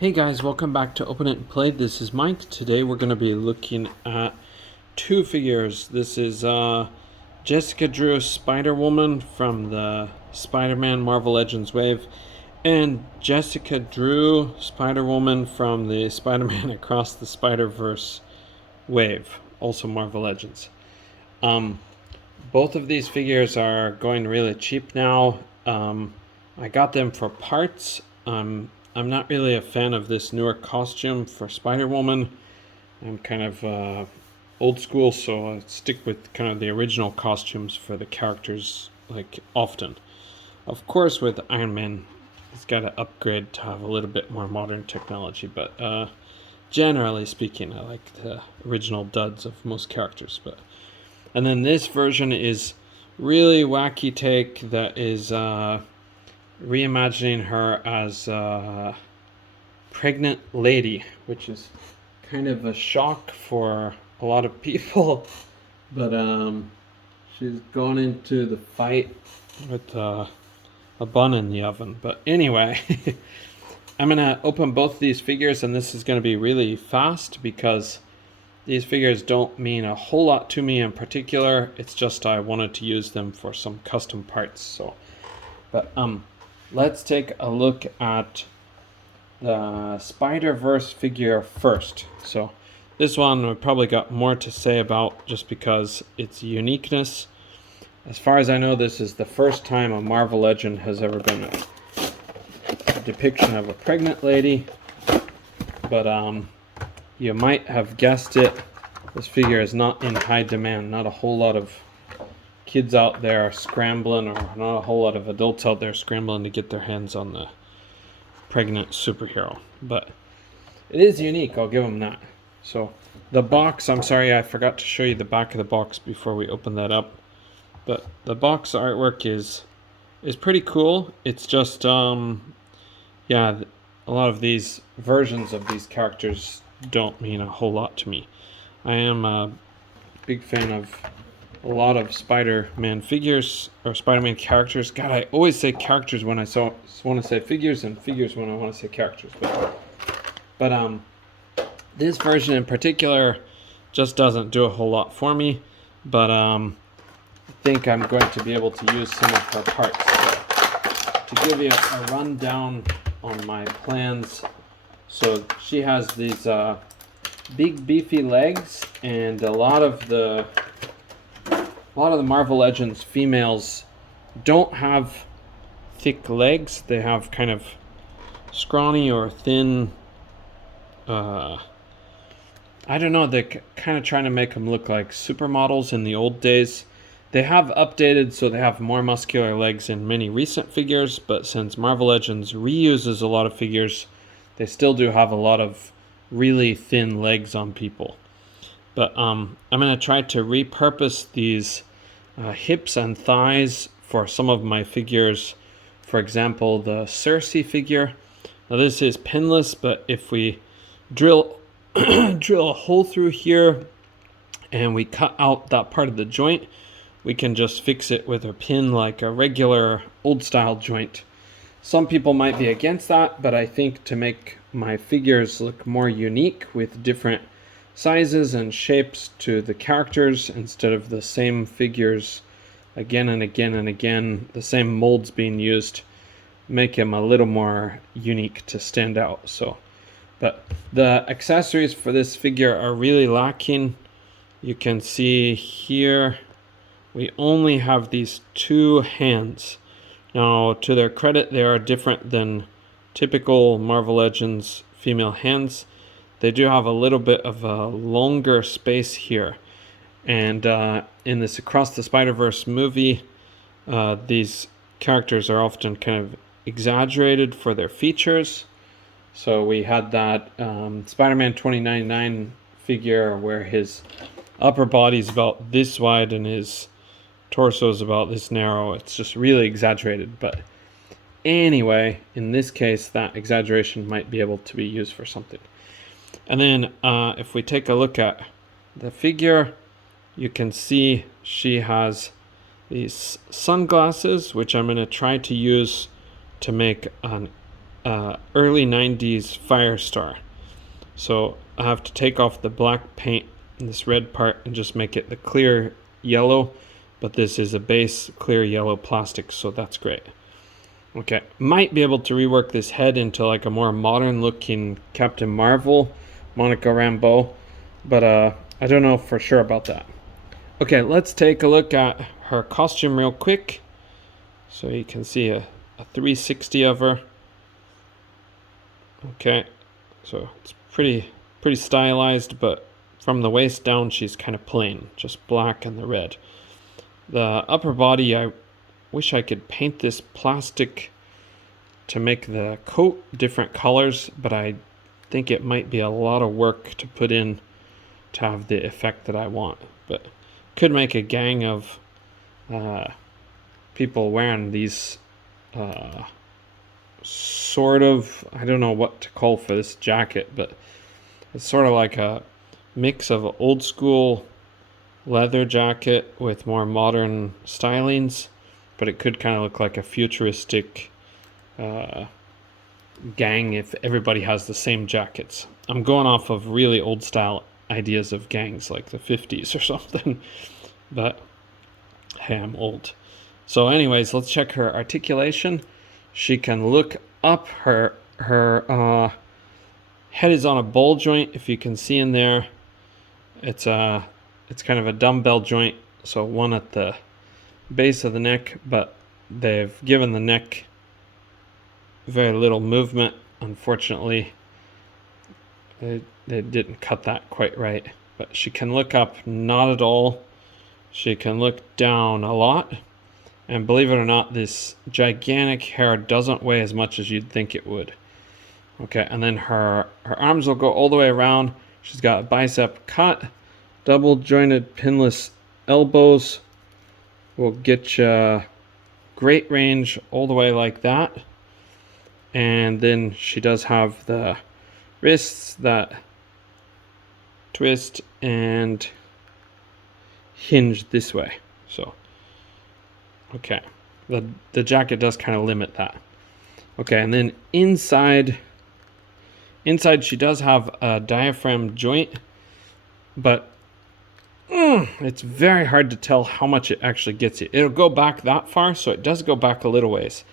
Hey guys, welcome back to Open It and Play. This is Mike. Today we're going to be looking at two figures. This is Jessica Drew Spider-Woman from the Spider-Man Marvel Legends wave, and Jessica Drew Spider-Woman from the Spider-Man Across the Spider-Verse wave, also Marvel Legends. Both of these figures are going really cheap now. I got them for parts. I'm not really a fan of this newer costume for Spider-Woman. I'm kind of old school, so I stick with kind of the original costumes for the characters, like, often. Of course, with Iron Man, he's got to upgrade to have a little bit more modern technology, but generally speaking, I like the original duds of most characters. And then this version is really wacky take that is reimagining her as a pregnant lady, which is kind of a shock for a lot of people. But she's going into the fight with a bun in the oven. But anyway, I'm gonna open both these figures, and this is gonna be really fast because these figures don't mean a whole lot to me in particular. It's just I wanted to use them for some custom parts. But let's take a look at the Spider-Verse figure first. So this one we probably got more to say about just because its uniqueness. As far as I know, this is the first time a Marvel Legend has ever been a depiction of a pregnant lady. But you might have guessed it, this figure is not in high demand. Not a whole lot of kids out there scrambling, or not a whole lot of adults out there scrambling to get their hands on the pregnant superhero. But it is unique, I'll give them that. So the box, I'm sorry I forgot to show you the back of the box before we open that up. But the box artwork is pretty cool. It's just yeah, a lot of these versions of these characters don't mean a whole lot to me. I am a big fan of a lot of Spider-Man figures, or Spider-Man characters. God, I always say characters when I want to say figures, and figures when I want to say characters. But this version in particular just doesn't do a whole lot for me. But I think I'm going to be able to use some of her parts. So, to give you a rundown on my plans, so she has these big beefy legs, and a lot of the Marvel Legends females don't have thick legs. They have kind of scrawny or thin, I don't know, they're kind of trying to make them look like supermodels in the old days. They have updated, so they have more muscular legs in many recent figures, but since Marvel Legends reuses a lot of figures, they still do have a lot of really thin legs on people. But I'm going to try to repurpose these hips and thighs for some of my figures. For example, the Cersei figure. Now this is pinless, but if we drill a hole through here and we cut out that part of the joint, we can just fix it with a pin like a regular old style joint. Some people might be against that, but I think to make my figures look more unique with different sizes and shapes to the characters, instead of the same figures again and again and again, the same molds being used, make them a little more unique to stand out. But the accessories for this figure are really lacking. You can see here we only have these two hands. Now, to their credit, they are different than typical Marvel Legends female hands. They do have a little bit of a longer space here. And in this Across the Spider-Verse movie, these characters are often kind of exaggerated for their features. So we had that Spider-Man 2099 figure where his upper body is about this wide and his torso is about this narrow. It's just really exaggerated. But anyway, in this case, that exaggeration might be able to be used for something. And then if we take a look at the figure, you can see she has these sunglasses, which I'm going to try to use to make a early 90s Firestar. So I have to take off the black paint in this red part and just make it the clear yellow, but this is a base clear yellow plastic, so that's great. Okay, might be able to rework this head into like a more modern looking Captain Marvel, Monica Rambeau, but I don't know for sure about that. Okay, let's take a look at her costume real quick. So you can see a 360 of her. Okay, so it's pretty stylized, but from the waist down she's kind of plain, just black and the red. The upper body, I wish I could paint this plastic to make the coat different colors, but I think it might be a lot of work to put in to have the effect that I want. But could make a gang of people wearing these sort of, I don't know what to call for this jacket, but it's sort of like a mix of old school leather jacket with more modern stylings, but it could kind of look like a futuristic gang if everybody has the same jackets. I'm going off of really old style ideas of gangs like the 50s or something, but hey, I'm old. So anyways, let's check her articulation. She can look up. Her head is on a ball joint, if you can see in there. It's kind of a dumbbell joint, so one at the base of the neck, but they've given the neck very little movement. Unfortunately, they didn't cut that quite right. But she can look up not at all. She can look down a lot. And believe it or not, this gigantic hair doesn't weigh as much as you'd think it would. Okay, and then her arms will go all the way around. She's got a bicep cut, double jointed pinless elbows. Will get you great range all the way like that. And then she does have the wrists that twist and hinge this way. So okay, the jacket does kind of limit that. Okay, and then inside she does have a diaphragm joint, but it's very hard to tell how much it actually gets you. It'll go back that far, so it does go back a little ways.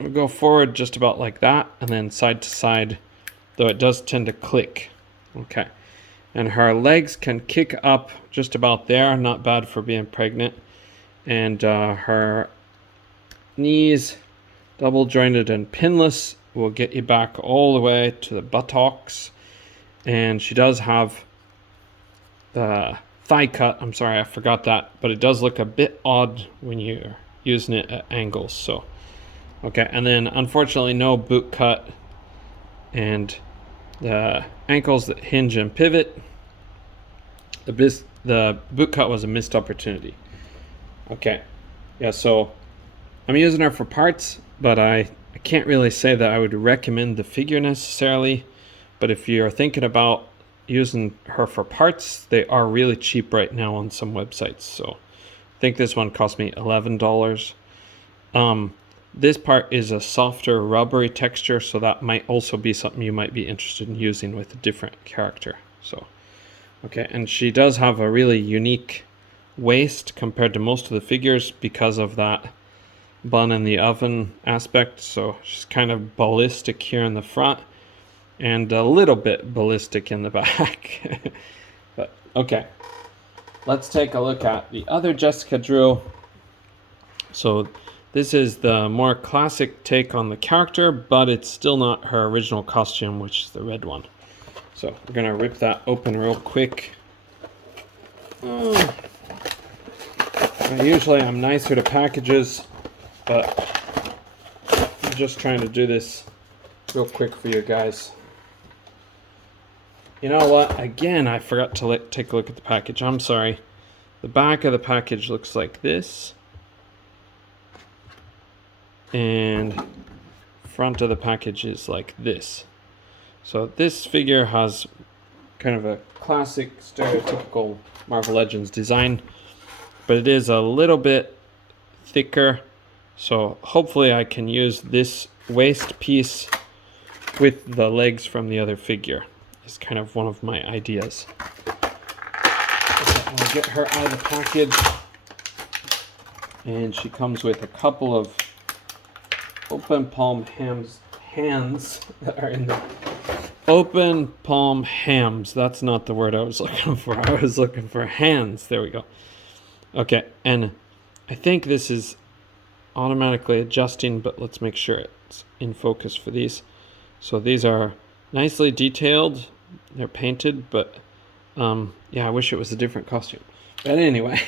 It'll go forward just about like that, and then side to side, though it does tend to click. Okay, and her legs can kick up just about there, not bad for being pregnant. And her knees, double jointed and pinless, will get you back all the way to the buttocks. And she does have the thigh cut. I'm sorry, I forgot that, but it does look a bit odd when you're using it at angles. So okay, and then unfortunately no boot cut, and the ankles that hinge and pivot. The boot cut was a missed opportunity. Okay, yeah, so I'm using her for parts, but I can't really say that I would recommend the figure necessarily. But if you're thinking about using her for parts, they are really cheap right now on some websites. So I think this one cost me $11. This part is a softer rubbery texture, so that might also be something you might be interested in using with a different character. So okay, and she does have a really unique waist compared to most of the figures because of that bun in the oven aspect. So she's kind of ballistic here in the front and a little bit ballistic in the back. But okay, let's take a look at the other Jessica Drew. So this is the more classic take on the character, but it's still not her original costume, which is the red one. So we're gonna rip that open real quick. Usually I'm nicer to packages, but I'm just trying to do this real quick for you guys. You know what? Again, I forgot to take a look at the package. I'm sorry. The back of the package looks like this. And front of the package is like this. So this figure has kind of a classic stereotypical Marvel Legends design, but it is a little bit thicker. So hopefully I can use this waist piece with the legs from the other figure. Is kind of one of my ideas. Okay, I'll get her out of the package. And she comes with a couple of open palm hands that are in there. Open palm hams. That's not the word I was looking for. I was looking for hands. There we go. Okay, and I think this is automatically adjusting, but let's make sure it's in focus for these. So these are nicely detailed. They're painted, but yeah, I wish it was a different costume. But anyway,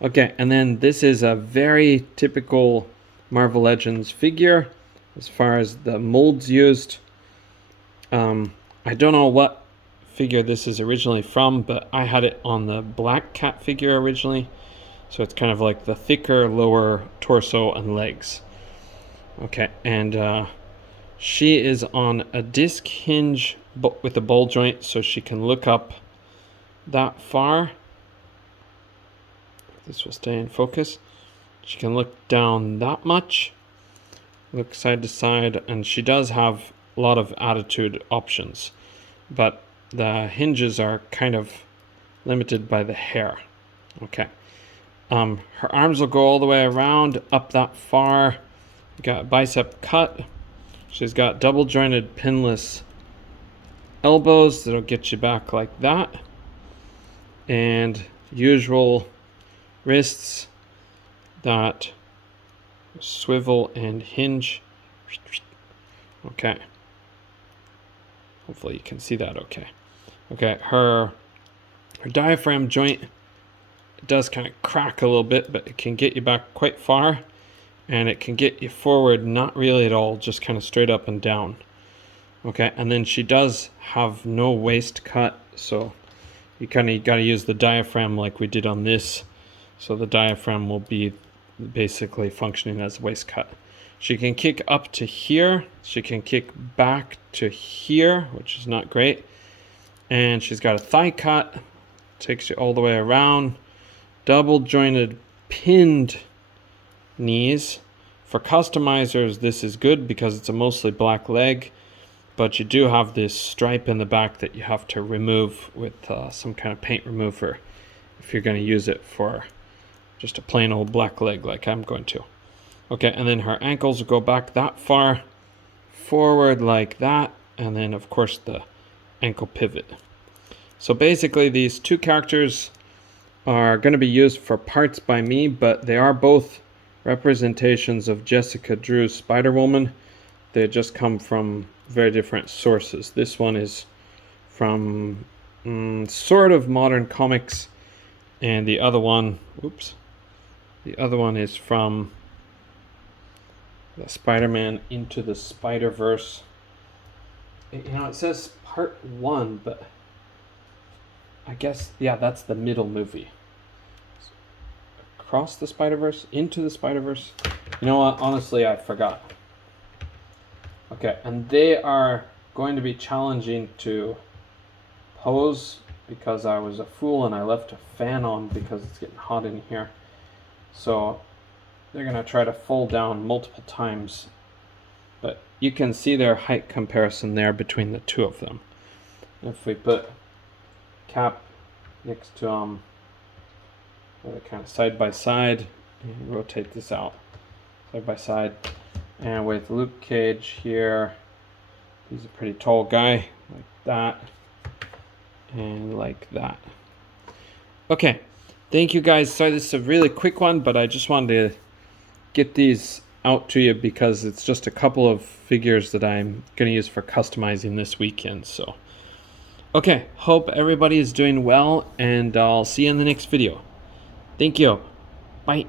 okay, and then this is a very typical Marvel Legends figure as far as the molds used. I don't know what figure this is originally from, but I had it on the Black Cat figure originally. So it's kind of like the thicker lower torso and legs. Okay, and she is on a disc hinge with a ball joint, so she can look up that far. This will stay in focus. She can look down that much, look side to side, and she does have a lot of attitude options, but the hinges are kind of limited by the hair. Okay. Her arms will go all the way around, up that far. Got bicep cut. She's got double jointed pinless elbows that'll get you back like that. And usual wrists that swivel and hinge. Okay. Hopefully you can see that okay. Okay, her diaphragm joint, it does kind of crack a little bit, but it can get you back quite far, and it can get you forward not really at all, just kind of straight up and down. Okay, and then she does have no waist cut, so you kind of got to use the diaphragm like we did on this. So the diaphragm will be basically functioning as waist cut. She can kick up to here. She can kick back to here, which is not great. And she's got a thigh cut. Takes you all the way around. Double jointed pinned knees. For customizers, this is good because it's a mostly black leg. But you do have this stripe in the back that you have to remove with some kind of paint remover if you're going to use it for just a plain old black leg like I'm going to. Okay, and then her ankles will go back that far, forward like that, and then of course the ankle pivot. So basically these two characters are going to be used for parts by me, but they are both representations of Jessica Drew's Spider-Woman. They just come from very different sources. This one is from sort of modern comics, and the other one, the other one is from the Spider-Man Into the Spider-Verse. You know, it says part 1, but I guess, yeah, that's the middle movie. Across the Spider-Verse? Into the Spider-Verse? You know what? Honestly, I forgot. Okay, and they are going to be challenging to pose because I was a fool and I left a fan on because it's getting hot in here. So they're going to try to fold down multiple times, but you can see their height comparison there between the two of them. If we put Cap next to them, kind of side by side, and rotate this out side by side, and with Luke Cage here, he's a pretty tall guy, like that, and like that. Okay, thank you guys. Sorry, this is a really quick one, but I just wanted to get these out to you because it's just a couple of figures that I'm going to use for customizing this weekend. So, okay, hope everybody is doing well, and I'll see you in the next video. Thank you. Bye.